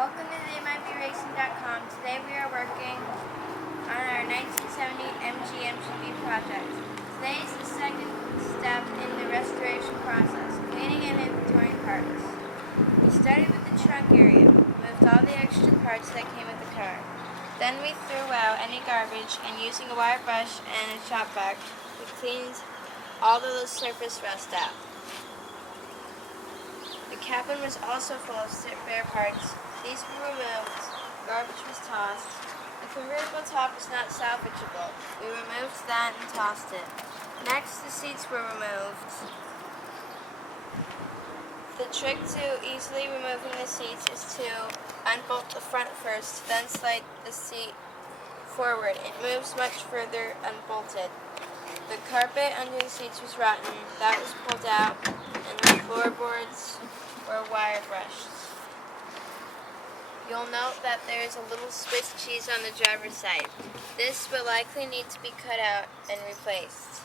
Welcome to the MGB Today we are working on our 1970 MGB project. Today is the second step in the restoration process, cleaning and inventorying parts. We started with the trunk area, moved all the extra parts that came with the car. Then we threw out any garbage and using a wire brush and a shop vac, we cleaned all the loose surface rust out. The cabin was also full of spare parts. These were removed, garbage was tossed. The convertible top was not salvageable. We removed that and tossed it. Next, the seats were removed. The trick to easily removing the seats is to unbolt the front first, then slide the seat forward. It moves much further unbolted. The carpet under the seats was rotten. That was pulled out, and the floorboards were wire brushed. You'll note that there is a little Swiss cheese on the driver's side. This will likely need to be cut out and replaced.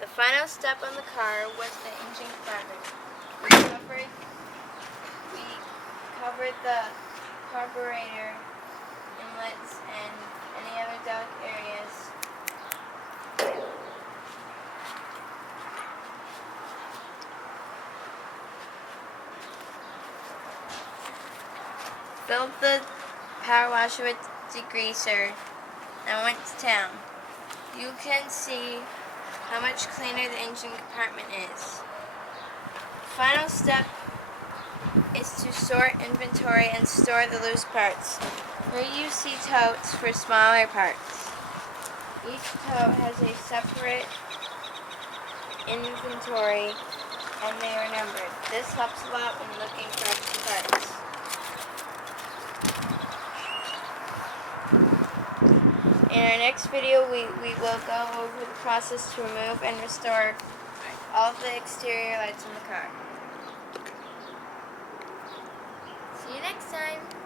The final step on the car was the engine compartment. We covered the carburetor inlets and any other delicate areas. Filled the power washer with degreaser and went to town. You can see how much cleaner the engine compartment is. Final step is to sort inventory and store the loose parts. Here you see totes for smaller parts. Each tote has a separate inventory and they are numbered. This helps a lot when looking for extra parts. In our next video, we will go over the process to remove and restore all of the exterior lights in the car. See you next time!